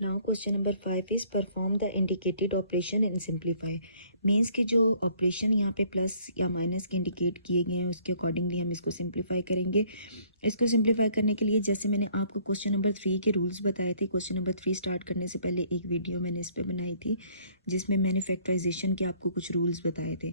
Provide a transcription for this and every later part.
Now question number 5 is perform the indicated operation in simplify. Means के जो operation यहाँ पे प्लस या माइनस के इंडिकेट किए गए हैं उसके अकॉर्डिंगली हम इसको सिंप्लीफाई करेंगे। इसको सिंप्लीफाई करने के लिए जैसे मैंने आपको क्वेश्चन नंबर 3 के रूल्स बताए थे, क्वेश्चन नंबर 3 स्टार्ट करने से पहले एक वीडियो मैंने इस पर बनाई थी जिसमें मैंने फैक्टराइजेशन के आपको कुछ रूल्स बताए थे।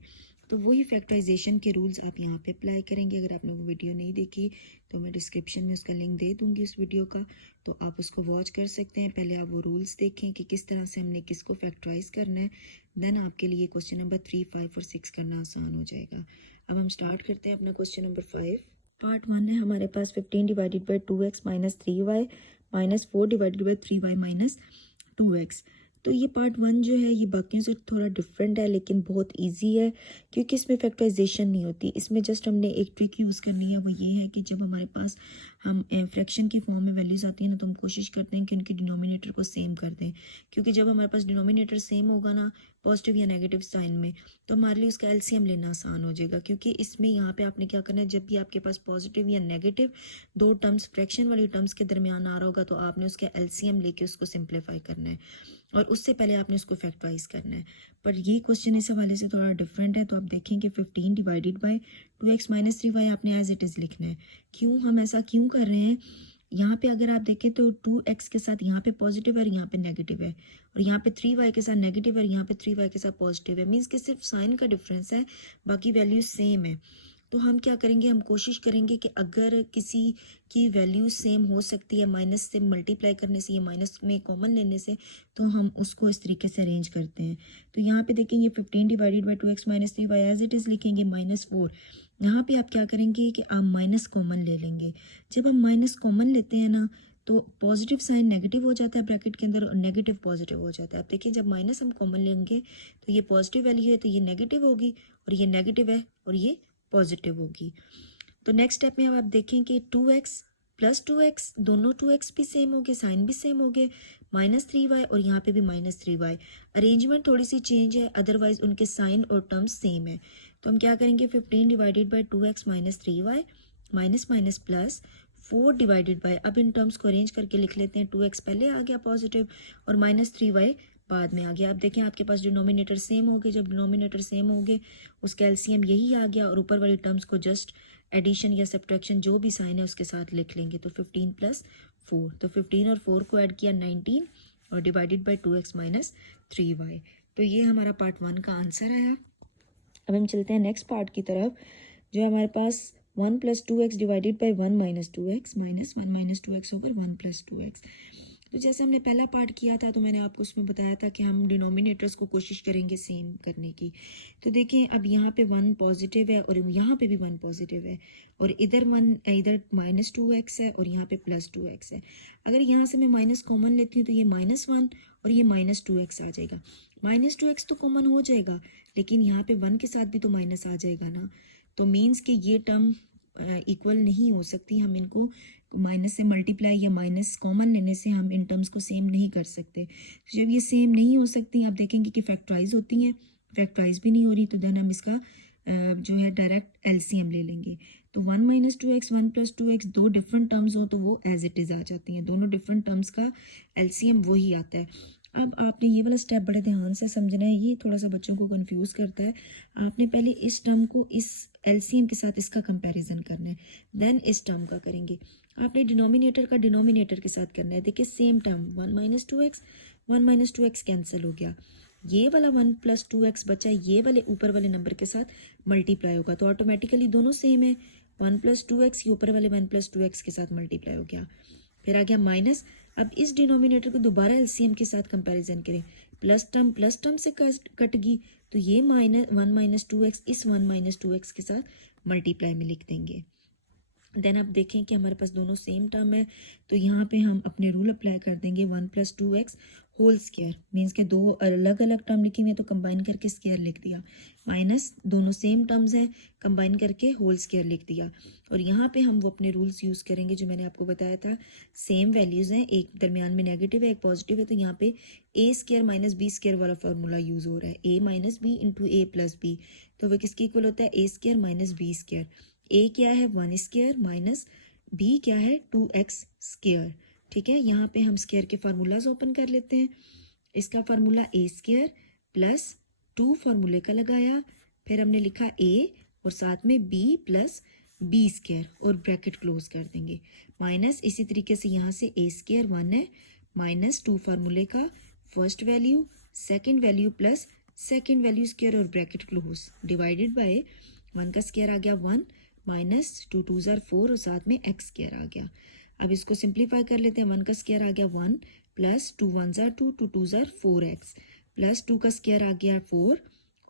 तो वही फैक्टराइजेशन के रूल्स आप यहाँ पे अप्लाई करेंगे। अगर आपने वो वीडियो नहीं देखी तो मैं डिस्क्रिप्शन में उसका लिंक दे दूँगी उस वीडियो का, तो आप उसको वॉच कर सकते हैं। पहले आप वो रूल्स देखें कि किस तरह से हमने किसको फैक्टराइज करना है, देन आपके लिए क्वेश्चन नंबर 3, 5 और 6 करना आसान हो जाएगा। अब हम स्टार्ट करते हैं अपना क्वेश्चन नंबर 5। पार्ट 1 है हमारे पास 15 divided by 2x minus 3y minus 4 divided by 3y minus 2x। तो ये पार्ट 1 जो है ये बाकियों से थोड़ा डिफरेंट है लेकिन बहुत इजी है क्योंकि इसमें फैक्टराइजेशन नहीं होती। इसमें जस्ट हमने एक ट्रिक यूज़ करनी है, वो ये है कि जब हमारे पास हम फ्रैक्शन की फॉर्म में वैल्यूज़ आती हैं ना तो हम कोशिश करते हैं कि उनके डिनोमिनेटर को सेम कर दें, क्योंकि जब हमारे पास डिनोमिनेटर सेम होगा ना पॉजिटिव या नेगेटिव साइन में, तो हमारे लिए उसका एलसीएम लेना आसान हो जाएगा। क्योंकि इसमें यहाँ पे आपने क्या करना है, जब भी आपके पास पॉजिटिव या नेगेटिव दो टर्म्स फ्रैक्शन वाली टर्म्स के दरमियान आ रहा होगा तो आपने उसका एलसीएम लेके उसको सिंप्लीफाई करना है और उससे पहले आपने उसको फैक्टराइज करना है। पर ये क्वेश्चन इस हवाले से थोड़ा डिफरेंट है, तो आप देखेंगे 15 divided by 2x minus 3y आपने एज इट इज़ लिखना है। क्यों हम ऐसा क्यों कर रहे हैं, यहाँ पे अगर आप देखें तो 2x के साथ यहाँ पे पॉजिटिव है और यहाँ पे नेगेटिव है, और यहाँ पे 3y के साथ नेगेटिव है और यहाँ पे 3y के साथ पॉजिटिव है। मीन्स कि सिर्फ साइन का डिफरेंस है, बाकी वैल्यू सेम है। तो हम क्या करेंगे, हम कोशिश करेंगे कि अगर किसी की वैल्यू सेम हो सकती है माइनस से मल्टीप्लाई करने से या माइनस में कॉमन लेने से, तो हम उसको इस तरीके से अरेंज करते हैं। तो यहाँ पे देखेंगे 15 divided by 2x minus 3y as it is लिखेंगे माइनस 4। यहाँ पे आप क्या करेंगे कि आप माइनस कॉमन ले लेंगे। जब हम माइनस कॉमन लेते हैं ना तो पॉजिटिव साइन नेगेटिव हो जाता है ब्रैकेट के अंदर और नेगेटिव पॉजिटिव हो जाता है। आप देखिए जब माइनस हम कॉमन लेंगे तो ये पॉजिटिव वैल्यू है तो ये नेगेटिव होगी, और ये नेगेटिव है और ये पॉजिटिव होगी। तो नेक्स्ट स्टेप में अब आप देखें कि 2x प्लस 2x, दोनों 2x भी सेम हो गए, साइन भी सेम हो गए, माइनस 3y और यहाँ पे भी माइनस 3y। अरेंजमेंट थोड़ी सी चेंज है, अदरवाइज उनके साइन और टर्म्स सेम है। तो हम क्या करेंगे 15 divided by 2x minus 3y minus minus plus 4 divided bye, अब इन टर्म्स को अरेंज करके लिख लेते हैं। 2x पहले आ गया पॉजिटिव और माइनस 3y बाद में आ गया। अब देखें आपके पास डिनोमिनेटर सेम हो गए, जब डिनोमिनेटर सेम हो गए उसका एलसीएम यही आ गया और ऊपर वाली टर्म्स को जस्ट एडिशन या सब्ट्रैक्शन जो भी साइन है उसके साथ लिख लेंगे। तो 15 प्लस 4, तो 15 और 4 को ऐड किया 19 और divided by 2x minus 3y। तो ये हमारा पार्ट 1 का आंसर आया। अब हम चलते हैं नेक्स्ट पार्ट की तरफ, जो है हमारे पास 1 plus 2x divided by 1 minus 2x minus 1 minus 2x over 1 plus 2x। तो जैसे हमने पहला पार्ट किया था तो मैंने आपको उसमें बताया था कि हम डिनोमिनेटर्स को कोशिश करेंगे सेम करने की। तो देखें अब यहाँ पे 1 पॉजिटिव है और यहाँ पे भी 1 पॉजिटिव है, और इधर माइनस 2x है और यहाँ पे प्लस 2x है। अगर यहाँ से मैं माइनस कॉमन लेती हूँ तो ये -1 और ये माइनस 2x आ जाएगा। माइनस 2x तो कॉमन हो जाएगा लेकिन यहाँ पे 1 के साथ भी तो माइनस आ जाएगा ना, तो मीन्स कि ये टर्म इक्वल नहीं हो सकती। हम इनको माइनस से मल्टीप्लाई या माइनस कॉमन लेने से हम इन टर्म्स को सेम नहीं कर सकते। तो जब ये सेम नहीं हो सकती, आप देखेंगे कि फैक्टराइज होती हैं, फैक्टराइज भी नहीं हो रही, तो देन हम इसका जो है डायरेक्ट एलसीएम ले लेंगे। तो 1 माइनस 2x 1 प्लस 2x दो डिफरेंट टर्म्स हो तो वो एज इट इज़ आ जाती हैं, दोनों डिफरेंट टर्म्स का एलसीएम वही आता है। अब आपने ये वाला स्टेप बड़े ध्यान से समझना है, ये थोड़ा सा बच्चों को कंफ्यूज करता है। आपने पहले इस टर्म को इस एलसीएम के साथ इसका कंपैरिजन करना है, देन इस टर्म का करेंगे। आपने डिनोमिनेटर का डिनोमिनेटर के साथ करना है। देखिए same term 1 minus 2x 1 minus 2x cancel हो गया, ये वाला 1 प्लस 2x बचा, ये वाले ऊपर वाले नंबर के साथ मल्टीप्लाई होगा तो ऑटोमेटिकली दोनों सेम है। 1 प्लस 2x ये ऊपर वाले 1 प्लस 2x के साथ मल्टीप्लाई हो गया, फिर आ गया माइनस। अब इस डिनोमिनेटर को दोबारा एलसीएम के साथ कंपैरिजन करें, प्लस टर्म से कट गई तो ये -1 माइनस 2x इस 1 माइनस 2x के साथ मल्टीप्लाई में लिख देंगे। देन अब देखें कि हमारे पास दोनों सेम टर्म है, तो यहाँ पे हम अपने रूल अप्लाई कर देंगे 1 plus 2x whole square. Means के दो अलग अलग टर्म लिखी हुई है तो कंबाइन करके स्क्वायर लिख दिया, माइनस दोनों सेम टर्म्स हैं कंबाइन करके होल स्क्वायर लिख दिया। और यहाँ पे हम वो अपने रूल्स यूज़ करेंगे जो मैंने आपको बताया था, सेम वैल्यूज़ हैं, एक दरमियान में नेगेटिव है एक पॉजिटिव है, तो यहाँ पे a square minus B square वाला फार्मूला यूज़ हो रहा है, a minus B into A plus B. तो वह किसके इक्वल होता है, a square minus B square. a क्या है 1 स्क्वायर माइनस b क्या है 2x स्क्वायर। ठीक है, यहाँ पे हम स्क्वायर के फार्मूलाज ओपन कर लेते हैं। इसका फार्मूला ए स्क्वायर प्लस 2 फार्मूले का लगाया, फिर हमने लिखा ए और साथ में बी प्लस बी स्क्वायर और ब्रैकेट क्लोज कर देंगे, माइनस इसी तरीके से यहाँ से ए स्क्वायर 1 है माइनस 2 फार्मूले का first value second value plus second value square और ब्रैकेट क्लोज डिवाइडेड बाय 1 का स्क्वायर आ गया 1 माइनस 2 2 ज़ार 4 और साथ में एक्स स्क्वायर आ गया। अब इसको सिंप्लीफाई कर लेते हैं। 1 का स्क्वायर आ गया 1 प्लस 2 1 ज़ार 2 2 2 ज़ार 4x प्लस 2 का स्क्वायर आ गया 4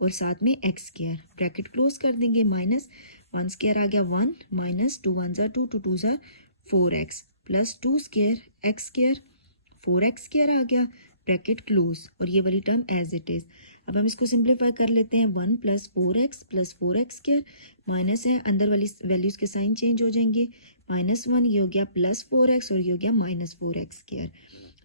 और साथ में एक्स स्क्वायर ब्रैकेट क्लोज कर देंगे, माइनस 1 स्क्वायर आ गया 1 माइनस 2 1 ज़ार 2 2 2 ज़ार 4x plus 2 square x square 4x square आ गया ब्रैकेट क्लोज और ये वाली टर्म एज इट इज़। अब हम इसको सिंप्लीफाई कर लेते हैं। 1 plus 4x plus 4x square minus है, अंदर वाली वैल्यूज़ के साइन चेंज हो जाएंगे, -1 ये हो गया प्लस 4x और ये हो गया minus 4x square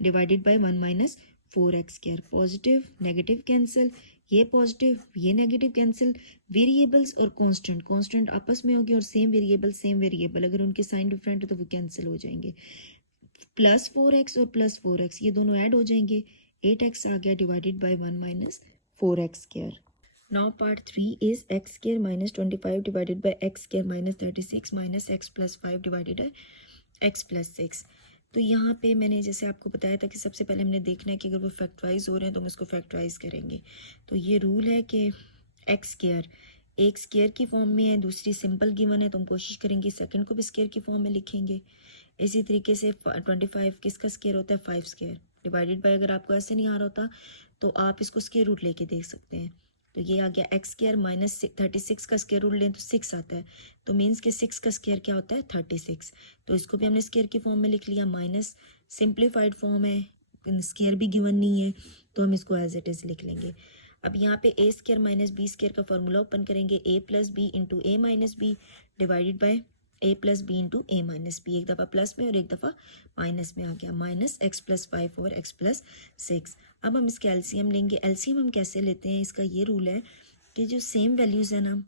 divided by 1 minus 4x square. Positive negative cancel, ये पॉजिटिव ये नेगेटिव कैंसिल, वेरिएबल्स और कांस्टेंट आपस में होगी और सेम वेरिएबल अगर उनके साइन डिफरेंट है तो वो कैंसिल हो जाएंगे। प्लस 4x और प्लस 4x ये दोनों ऐड हो जाएंगे, 8x आ गया divided bye 1 minus 4x square. Now part 3 is x square minus 25 divided by x square minus 36 minus x plus 5 divided by x plus 6। तो यहाँ पे मैंने जैसे आपको बताया था कि सबसे पहले हमने देखना है कि अगर वो फैक्टराइज हो रहे हैं तो हम उसको फैक्टराइज करेंगे। तो ये रूल है कि एक्स स्क्वायर एक स्क्वायर की फॉर्म में है, दूसरी सिंपल गिवन है तो हम कोशिश करेंगे सेकंड को भी स्क्वायर की फॉर्म में लिखेंगे। इसी तरीके से 25 किसका स्क्वायर होता है 5 स्क्वायर डिवाइडेड बाय, अगर आपको ऐसे नहीं आ रहा होता तो आप इसको स्क्वायर रूट लेके देख सकते हैं। तो ये आ गया एक्स स्क्वायर माइनस 36 का स्क्वायर रूट लें तो 6 आता है, तो मीन्स के 6 का स्क्वायर क्या होता है 36। तो इसको भी हमने स्क्वायर की फॉर्म में लिख लिया, माइनस सिंप्लीफाइड फॉर्म है, स्क्वायर भी गिवन नहीं है तो हम इसको एज इट इज़ लिख लेंगे। अब यहाँ पे a square minus B square का फॉर्मूला ओपन करेंगे, a plus B into A minus b divided by a plus B into A minus b, एक दफ़ा प्लस में और एक दफ़ा माइनस में आ गया, माइनस एक्स प्लस 5 और एक्स प्लस 6। अब हम इसके एलसीएम लेंगे। एलसीएम हम कैसे लेते हैं, इसका ये रूल है कि जो सेम वैल्यूज़ है ना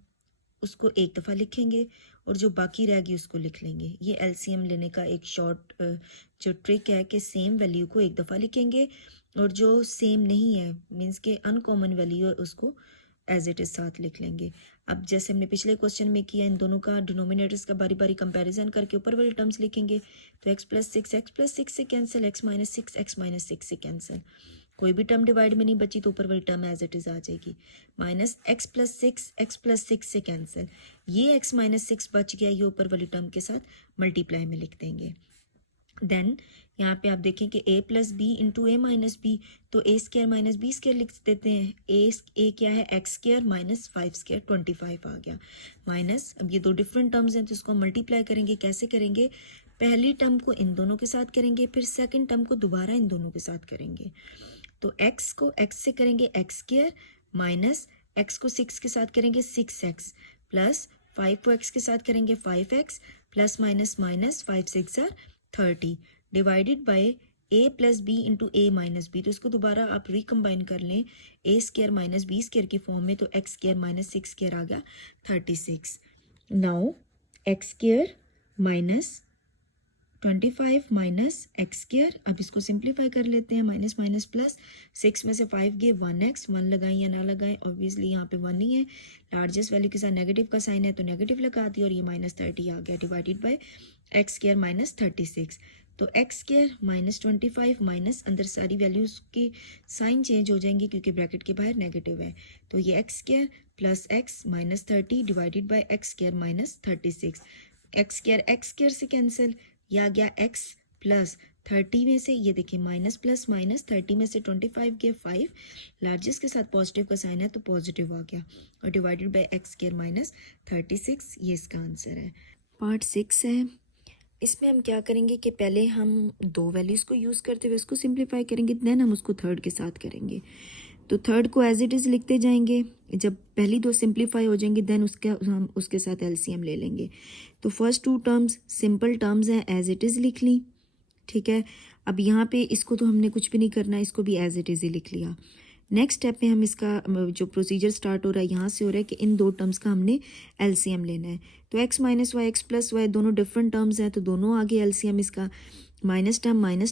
उसको एक दफ़ा लिखेंगे और जो बाकी रह गई उसको लिख लेंगे। ये एलसीएम लेने का एक शॉर्ट जो ट्रिक है कि सेम वैल्यू को एक दफ़ा लिखेंगे और जो सेम नहीं है मीन्स के अनकॉमन वैल्यू है उसको एज इट इज़ साथ लिख लेंगे। अब जैसे हमने पिछले क्वेश्चन में किया, इन दोनों का डिनोमिनेटर्स का बारी बारी कंपैरिजन करके ऊपर वाली टर्म्स लिखेंगे। तो x प्लस 6 से कैंसिल, x माइनस 6 से कैंसिल, कोई भी टर्म डिवाइड में नहीं बची तो ऊपर वाली टर्म एज इट इज़ आ जाएगी, माइनस x प्लस 6 से कैंसिल, ये x माइनस 6 बच गया, ये ऊपर वाली टर्म के साथ मल्टीप्लाई में लिख देंगे। देन यहाँ पे आप देखें कि a plus B into A minus B, तो A square minus B square लिख देते हैं। ए क्या है एक्स स्क्वायर माइनस 5 स्क्वायर 25 आ गया, माइनस अब ये दो डिफरेंट टर्म्स हैं तो इसको मल्टीप्लाई करेंगे। कैसे करेंगे, पहली टर्म को इन दोनों के साथ करेंगे, फिर सेकंड टर्म को दोबारा इन दोनों के साथ करेंगे। तो x को x से करेंगे एक्स स्क्वायर माइनस x को 6 के साथ करेंगे 6x प्लस 5 को x के साथ करेंगे 5x प्लस माइनस माइनस 5 6 ज़ार 30 divided by a plus B into A minus B. तो इसको दोबारा आप रिकम्बाइन कर लें A square minus B square की फॉर्म में, तो एक्स स्क्वायर माइनस 6 स्क्वायर आ गया 36। Now X square minus 25 minus x square, अब इसको सिंप्लीफाई कर लेते हैं, माइनस माइनस प्लस 6 में से 5 गए 1x, 1 लगाएं या ना लगाएं, ऑब्वियसली यहाँ पे 1 ही है, लार्जेस्ट वैल्यू के साथ नेगेटिव का साइन है तो नेगेटिव लगा दिया और ये माइनस 30 आ गया divided by x square minus 36। तो एक्स स्क्वायर माइनस 25 माइनस अंदर सारी वैल्यूज की साइन चेंज हो जाएंगी क्योंकि ब्रैकेट के बाहर नेगेटिव है, तो ये x square plus x minus 30 divided by x square minus 36। X square से कैंसिल, यह आ गया x प्लस 30 में से, ये देखिए माइनस प्लस माइनस 30 में से 25 गया 5, लार्जेस्ट के साथ पॉजिटिव का साइन है तो पॉजिटिव आ गया और divided by x square minus 36, ये इसका आंसर है। पार्ट 6 है, इसमें हम क्या करेंगे कि पहले हम दो वैल्यूज़ को यूज़ करते हुए इसको सिंप्लीफाई करेंगे, देन हम उसको थर्ड के साथ करेंगे। तो थर्ड को एज इट इज़ लिखते जाएंगे, जब पहली दो सिंप्लीफाई हो जाएंगे देन हम उसके साथ एलसीएम ले लेंगे। तो first two terms simple terms हैं, एज इट इज़ लिख ली, ठीक है। अब यहाँ पे इसको तो हमने कुछ भी नहीं करना, इसको भी एज इट इज़ ही लिख लिया। नेक्स्ट स्टेप में हम इसका जो प्रोसीजर स्टार्ट हो रहा है यहाँ से हो रहा है कि इन दो टर्म्स का हमने एलसीएम लेना है। तो x minus Y X plus Y दोनों डिफरेंट टर्म्स हैं, तो दोनों आगे एलसीएम इसका माइनस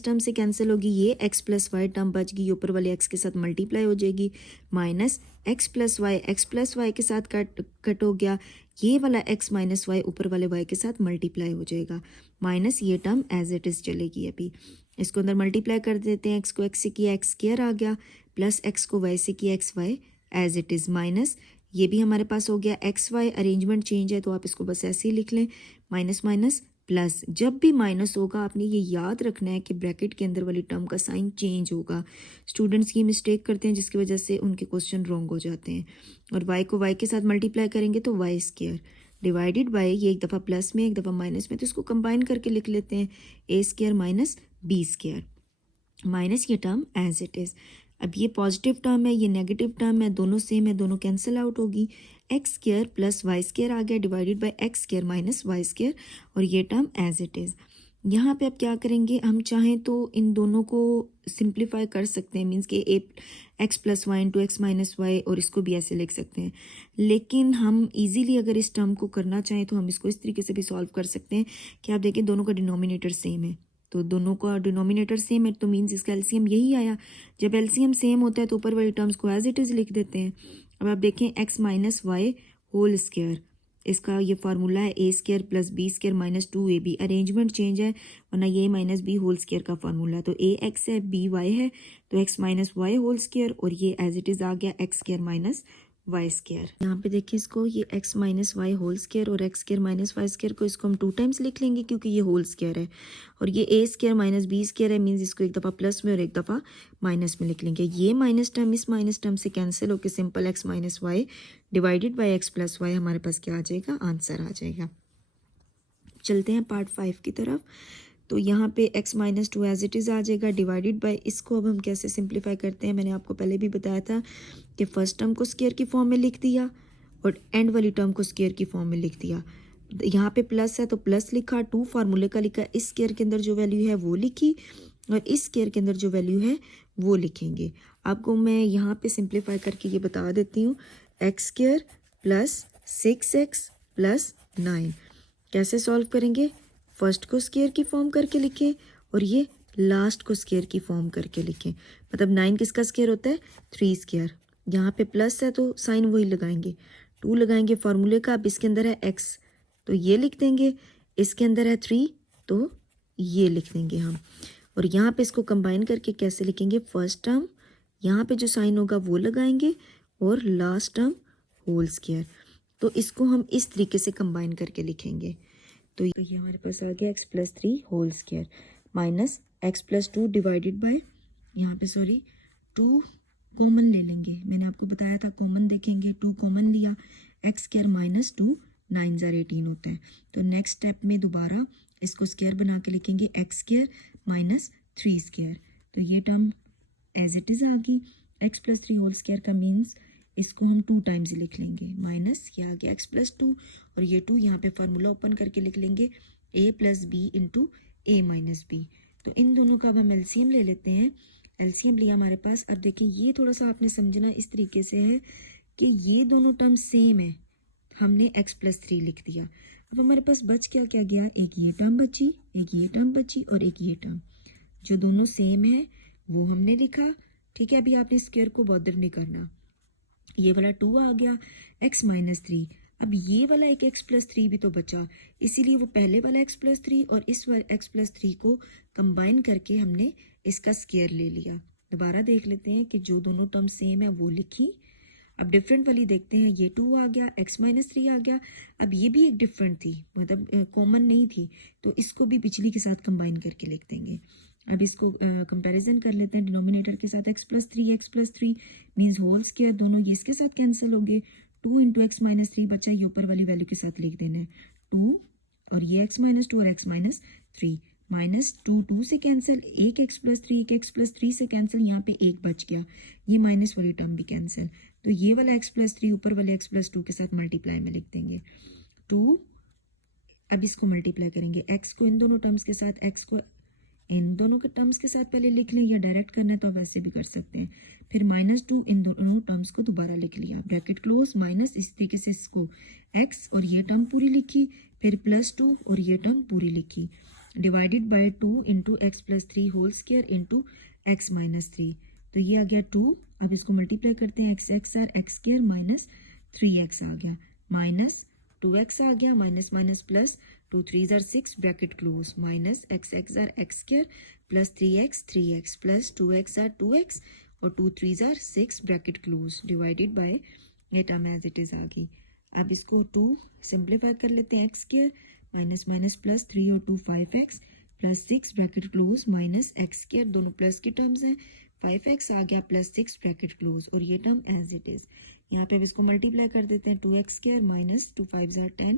टर्म से कैंसिल होगी, ये एक्स प्लस वाई टर्म बच गई, ऊपर वाले एक्स के साथ मल्टीप्लाई हो जाएगी, माइनस एक्स प्लस वाई के साथ कट हो गया, ये वाला एक्स माइनस वाई ऊपर वाले वाई के साथ मल्टीप्लाई हो जाएगा, माइनस ये टर्म एज इट इज़ चलेगी। अभी इसको अंदर मल्टीप्लाई कर देते हैं, एक्स को एक्स से किया एक्स स्क्वायर आ गया, प्लस एक्स को वाई से किया X Y as it is, minus ये भी हमारे पास हो गया एक्स वाई, अरेंजमेंट चेंज है तो आप इसको बस ऐसे ही लिख लें, माइनस माइनस प्लस। जब भी माइनस होगा आपने ये याद रखना है कि ब्रैकेट के अंदर वाली टर्म का साइन चेंज होगा। स्टूडेंट्स ये मिस्टेक करते हैं जिसकी वजह से उनके क्वेश्चन रॉन्ग हो जाते हैं। और वाई को वाई के साथ मल्टीप्लाई करेंगे तो वाई स्क्वायर डिवाइडेड बाय, ये एक दफ़ा प्लस में एक दफ़ा माइनस में, तो इसको कंबाइन करके लिख लेते हैं, a square minus B square, minus ये टर्म एज इट इज़। अब ये पॉजिटिव टर्म है, ये नेगेटिव टर्म है, दोनों सेम है, दोनों कैंसिल आउट होगी, x square plus y square आ गया divided by x square minus y square, और ये टर्म एज इट इज़। यहाँ पे अब क्या करेंगे, हम चाहें तो इन दोनों को सिंप्लीफाई कर सकते हैं, मीन्स कि a x plus y into x minus y, और इसको भी ऐसे लिख सकते हैं। लेकिन हम इजीली अगर इस टर्म को करना चाहें तो हम इसको इस तरीके से भी सॉल्व कर सकते हैं कि आप देखें दोनों का डिनोमिनेटर सेम है, तो दोनों का डिनोमिनेटर सेम है तो मीन्स इसका एलसीएम यही आया। जब एलसीएम सेम होता है तो ऊपर वाली टर्म्स को एज इट इज़ लिख देते हैं। अब आप देखें x minus y whole square, इसका ये फार्मूला है a square plus b square minus 2ab, arrangement change है वरना ये माइनस बी होल स्क्वायर का फार्मूला, तो ए एक्स है बी वाई है, तो x minus y whole square, और ये एज इट इज़ आ गया x square minus y square. यहाँ पे देखिए इसको, ये x minus y whole square और x square minus y square को इसको हम 2 टाइम्स लिख लेंगे क्योंकि ये होल स्क्वायर है, और ये ए स्क्वायर माइनस बी स्क्वायर है, मीन्स इसको एक दफ़ा प्लस में और एक दफ़ा माइनस में लिख लेंगे। ये माइनस टर्म इस माइनस टर्म से कैंसिल होकर simple X minus Y divided by X plus Y हमारे पास क्या आ जाएगा, आंसर आ जाएगा। चलते हैं पार्ट 5 की तरफ। तो यहाँ पे x minus 2 as it is आ जाएगा डिवाइडेड बाय, इसको अब हम कैसे सिंप्लीफाई करते हैं, मैंने आपको पहले भी बताया था कि फर्स्ट टर्म को स्क्वायर की फॉर्म में लिख दिया और एंड वाली टर्म को स्क्वायर की फॉर्म में लिख दिया। यहाँ पे प्लस है तो प्लस लिखा, 2 फार्मूले का लिखा, इस स्क्वायर के अंदर जो वैल्यू है वो लिखी और इस स्क्वायर के अंदर जो वैल्यू है वो लिखेंगे। आपको मैं यहाँ पे सिंप्लीफाई करके ये बता देती हूँ, x square plus 6x plus 9 कैसे सॉल्व करेंगे, फर्स्ट को स्क्वायर की फॉर्म करके लिखें और ये लास्ट को स्क्वायर की फॉर्म करके लिखें। मतलब 9 किसका स्क्वायर होता है, 3 स्क्वायर। यहाँ पे प्लस है तो साइन वही लगाएंगे, 2 लगाएंगे फार्मूले का। अब इसके अंदर है x तो ये लिख देंगे, इसके अंदर है 3 तो ये लिख देंगे हम। और यहाँ पे इसको कंबाइन करके कैसे लिखेंगे, फर्स्ट टर्म यहाँ पे जो साइन होगा वो लगाएंगे और लास्ट टर्म होल स्क्वायर। तो इसको हम इस तरीके से कंबाइन करके लिखेंगे। तो ये हमारे पास आ गया x plus 3 whole square minus x plus 2 divided by, यहाँ पे सॉरी 2 कॉमन ले लेंगे, मैंने आपको बताया था कॉमन देखेंगे, 2 कॉमन लिया, एक्स स्क्वायर माइनस 2 9 ज़ार 18 होता है। तो नेक्स्ट स्टेप में दोबारा इसको स्क्वायर बना के लिखेंगे, एक्स स्क्वायर माइनस 3 स्क्वायर, तो ये टर्म एज इट इज़ आ गई। एक्स प्लस 3 होल स्क्वायर का मीन्स इसको हम 2 टाइम्स लिख लेंगे, माइनस ये आ गया एक्स प्लस 2 और ये 2 यहाँ पे फार्मूला ओपन करके लिख लेंगे, a plus B into A minus B. तो इन दोनों का अब हम एलसीएम ले लेते हैं। एलसीएम लिया हमारे पास। अब देखिए ये थोड़ा सा आपने समझना इस तरीके से है कि ये दोनों टर्म सेम है, हमने x प्लस 3 लिख दिया। अब हमारे पास बच क्या क्या गया, एक ये टर्म बची, एक ये टर्म बची और एक ये टर्म, जो दोनों सेम है वो हमने लिखा। ठीक है, अभी आपने स्क्वायर को बॉदर नहीं करना। ये वाला 2 आ गया, x माइनस 3। अब ये वाला एक x प्लस 3 भी तो बचा, इसीलिए वो पहले वाला x प्लस 3 और इस वाला x प्लस 3 को कंबाइन करके हमने इसका स्क्वायर ले लिया। दोबारा देख लेते हैं कि जो दोनों टर्म सेम है वो लिखी। अब डिफरेंट वाली देखते हैं, ये 2 आ गया, x माइनस 3 आ गया। अब ये भी एक डिफरेंट थी, मतलब कॉमन नहीं थी, तो इसको भी पिछली के साथ कंबाइन करके लिख देंगे। अब इसको कंपैरिजन कर लेते हैं डिनोमिनेटर के साथ, x plus 3 means whole square, दोनों ये इसके साथ कैंसिल हो गए, 2 इंटू एक्स माइनस 3 बचा, ये ऊपर वाली वैल्यू के साथ लिख देना है 2 और ये x माइनस 2 और x माइनस 3, माइनस 2 से कैंसिल, एक x प्लस 3 एक x प्लस 3 से कैंसिल, यहाँ पे एक बच गया, ये माइनस वाली टर्म भी कैंसिल, तो ये वाला x प्लस 3 ऊपर वाले x प्लस 2 के साथ मल्टीप्लाई में लिख देंगे 2। अब इसको मल्टीप्लाई करेंगे, x को इन दोनों टर्म्स के साथ, x को इन दोनों के टर्म्स के साथ पहले लिख लें, या डायरेक्ट करना है तो आप वैसे भी कर सकते हैं। फिर -2 इन दोनों टर्म्स को दोबारा लिख लिया, ब्रैकेट क्लोज, माइनस, इस तरीके से इसको x और ये टर्म पूरी लिखी, फिर +2 और ये टर्म पूरी लिखी, divided by 2 into x plus 3 whole square into x minus 3। तो ये आ गया 2। अब इसको मल्टीप्लाई करते हैं, x or x square minus 3x आ गया, माइनस 2x आ गया, minus minus plus, 2 3 or 6 bracket close, minus x or x square plus 3x plus 2x or 2x और 2 3 or 6 bracket close, divided by ये term as it is आ गई। अब इसको 2 सिंप्लीफाई कर लेते हैं, x square minus minus plus 3 और 2 5x plus 6 bracket close minus x square, दोनों प्लस की टर्म्स हैं, 5x आ गया प्लस 6 ब्रैकेट क्लोज और ये टर्म एज इट इज। यहाँ पे अब इसको मल्टीप्लाई कर देते हैं, 2x square minus 2 5 or 10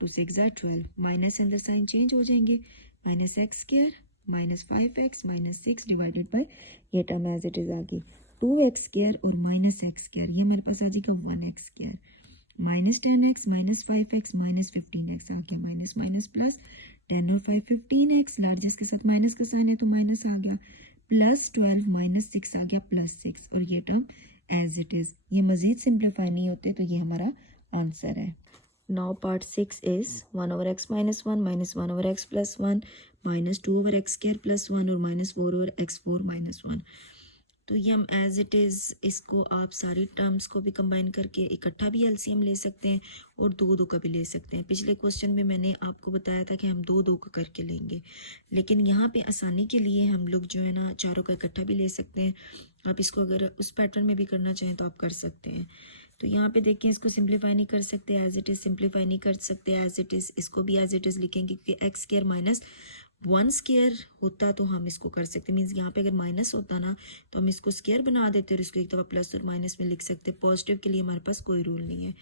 2 6 or 12, minus अंदर साइन चेंज हो जाएंगे, minus x square minus 5x minus 6 divided by ये टर्म एज इट इज आ गई, 2x स्क्वायर और माइनस एक्स स्क्वायर, ये हमारे पास आ जाएगा 1x square, minus 10x minus 5x minus 15x आ गया, माइनस माइनस प्लस 10 और 5 15x, लार्जेस्ट के साथ माइनस का साइन है तो माइनस आ गया, प्लस 12 माइनस 6 आ गया प्लस 6 और ये टर्म एज इट इज। ये मजीद सिंप्लीफाई नहीं होते तो ये हमारा आंसर है। Now part 6 is 1 over x minus 1 minus 1 over x plus 1 minus 2 over x square plus 1 और माइनस 4 ओवर x4 माइनस 1। तो ये हम एज इट इज़ इसको आप सारी टर्म्स को भी कंबाइन करके इकट्ठा भी एलसीएम ले सकते हैं और 2 का भी ले सकते हैं। पिछले क्वेश्चन में मैंने आपको बताया था कि हम 2 का करके लेंगे, लेकिन यहाँ पे आसानी के लिए हम लोग जो है ना चारों का इकट्ठा भी ले सकते हैं। आप इसको अगर उस पैटर्न में भी करना चाहें तो आप कर सकते हैं। तो यहाँ पे देखिए, इसको सिंप्लीफाई नहीं कर सकते, एज इट इज़ सिंप्लीफाई नहीं कर सकते एज इट इज़, इसको भी एज इट इज़ लिखेंगे क्योंकि एक्स स्क्वायर माइनस 1 स्क्वायर होता तो हम इसको कर सकते, मीन्स यहाँ पे अगर माइनस होता ना तो हम इसको स्क्वायर बना देते और इसको एक दफ़ा प्लस और माइनस में लिख सकते। पॉजिटिव के लिए हमारे पास कोई रूल नहीं है।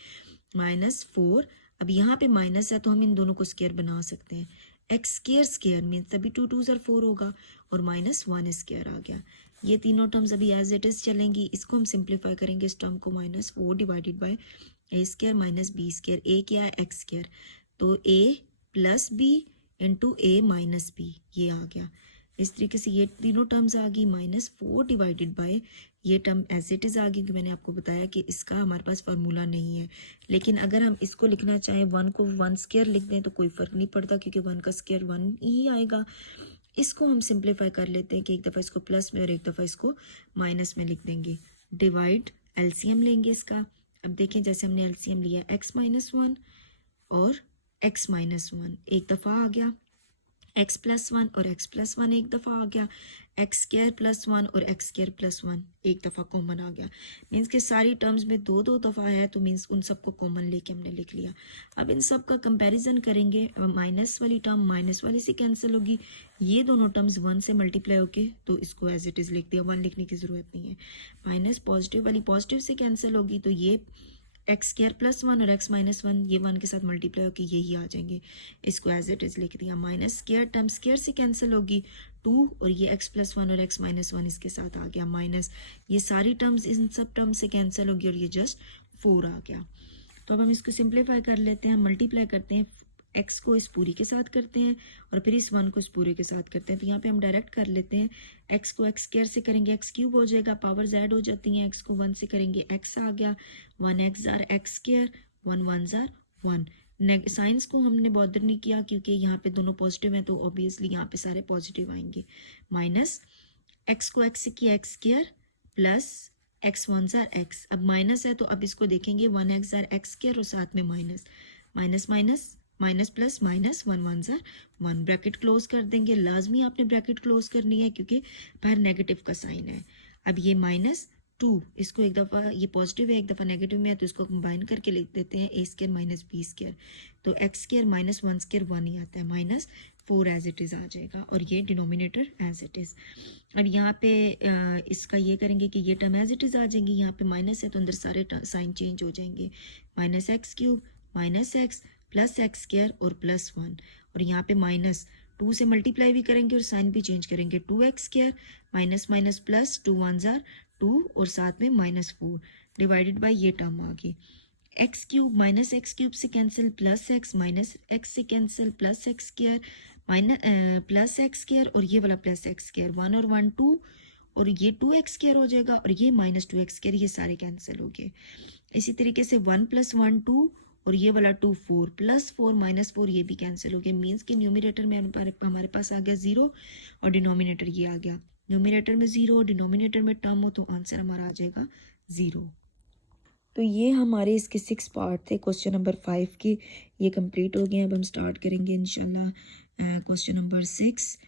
-4, अब यहाँ पे माइनस है तो हम इन दोनों को स्क्वायर बना सकते हैं, एक्स स्क्वायर स्क्वायर मीन्स तभी 2 2 4 होगा और -1 स्क्वायर आ गया। ये तीनों टर्म्स अभी एज इट इज़ चलेंगी। इसको हम सिंप्लीफाई करेंगे, इस टर्म को, -4 divided by a square minus B square, a क्या है एक्स स्क्वायर, तो a plus B into A minus b, ये आ गया। इस तरीके से ये तीनों टर्म्स आ गई, -4 डिवाइडेड बाय ये टर्म एज इट इज़ आ गई। मैंने आपको बताया कि इसका हमारे पास फार्मूला नहीं है, लेकिन अगर हम इसको लिखना चाहें 1 को 1 स्क्वायर लिख दें तो कोई फ़र्क नहीं पड़ता क्योंकि 1 का स्क्वायर 1 ही आएगा। इसको हम सिंप्लीफाई कर लेते हैं कि एक दफ़ा इसको प्लस में और एक दफ़ा इसको माइनस में लिख देंगे, डिवाइड, एलसीएम लेंगे इसका। अब देखें, जैसे हमने एलसीएम लिया x माइनस 1 और x माइनस 1 एक दफ़ा आ गया, x प्लस 1 और x प्लस 1 एक दफ़ा आ गया, एक्स स्क्वायर प्लस 1 और एक्स स्क्वायर प्लस 1 एक दफ़ा कॉमन आ गया। मीन्स कि सारी टर्म्स में 2 दफ़ा है तो मीन्स उन सबको कॉमन लेके हमने लिख लिया। अब इन सब का कंपैरिजन करेंगे, माइनस वाली टर्म माइनस वाली से कैंसिल होगी, ये दोनों टर्म्स 1 से मल्टीप्लाई होके तो इसको एज इट इज़ लिख दिया, 1 लिखने की ज़रूरत नहीं है। माइनस पॉजिटिव वाली पॉजिटिव से कैंसिल होगी तो ये एक्स स्क्वायर प्लस 1 और एक्स माइनस 1 ये 1 के साथ मल्टीप्लाई होकर यही आ जाएंगे, इसको एज इट इज़ लिख दिया। माइनस स्क्वायर टर्म स्क्वायर से कैंसिल होगी, 2 और ये एक्स प्लस 1 और एक्स माइनस 1 इसके साथ आ गया, माइनस ये सारी टर्म्स इन सब टर्म्स से कैंसिल होगी और ये जस्ट 4 आ गया। तो अब हम इसको सिंप्लीफाई कर लेते हैं, मल्टीप्लाई करते हैं, एक्स को इस पूरी के साथ करते हैं और फिर इस 1 को इस पूरे के साथ करते हैं। तो यहाँ पे हम डायरेक्ट कर लेते हैं, एक्स को एक्स स्क्वायर से करेंगे एक्स क्यूब हो जाएगा, पावर जेड हो जाती है, एक्स को 1 से करेंगे एक्स आ गया, 1x or x square, 1 1 or 1। Signs को हमने बॉदर नहीं किया क्योंकि यहाँ पे दोनों पॉजिटिव हैं तो ऑब्वियसली यहाँ पे सारे पॉजिटिव आएंगे। माइनस एक्स को एक्स से किया x square plus x 1 or x, अब माइनस है तो अब इसको देखेंगे 1x आर एक्स स्क्वायर और साथ में minus, minus minus minus plus minus, 1 1 ज़ार 1, ब्रैकेट क्लोज कर देंगे। लाजमी आपने ब्रैकेट क्लोज करनी है क्योंकि बाहर नेगेटिव का साइन है। अब ये -2, इसको एक दफ़ा ये पॉजिटिव है एक दफ़ा नेगेटिव में है तो इसको कंबाइन करके लिख देते हैं, a square minus B square, तो एक्स स्क्वायर माइनस 1 स्क्वायर 1 ही आता है, -4 एज इट इज़ आ जाएगा और ये डिनोमिनेटर एज इट इज़। अब यहाँ पे इसका ये करेंगे कि ये टर्म एज इट इज़ आ जाएंगी, यहाँ पे माइनस है तो अंदर सारे साइन चेंज हो जाएंगे, -x³ minus x plus x square और +1 और यहाँ पे -2 से मल्टीप्लाई भी करेंगे और साइन भी चेंज करेंगे, 2x square minus minus plus 2 1 ज़ार 2 और साथ में -4 डिवाइडेड बाय ये टर्म आ गई, x³ माइनस x³ से cancel, plus x minus x से cancel, plus x square plus x square और ये वाला प्लस एक्स स्क्वायर, 1 और 1 2, और ये 2x स्क्वायर हो जाएगा और ये -2x स्क्वायर, ये सारे कैंसिल हो गए। इसी तरीके से 1 + 1 2 और ये वाला 2 4 +4 -4 ये भी कैंसिल हो गए। मीन्स कि न्यूमरेटर में हमारे पास आ गया 0 और डिनोमिनेटर ये आ गया। न्यूमरेटर में 0 डिनोमिनेटर में टर्म हो तो आंसर हमारा आ जाएगा 0। तो ये हमारे इसके 6 पार्ट थे क्वेश्चन नंबर 5 के, ये कंप्लीट हो गए। अब हम स्टार्ट करेंगे इंशाल्लाह क्वेश्चन नंबर 6।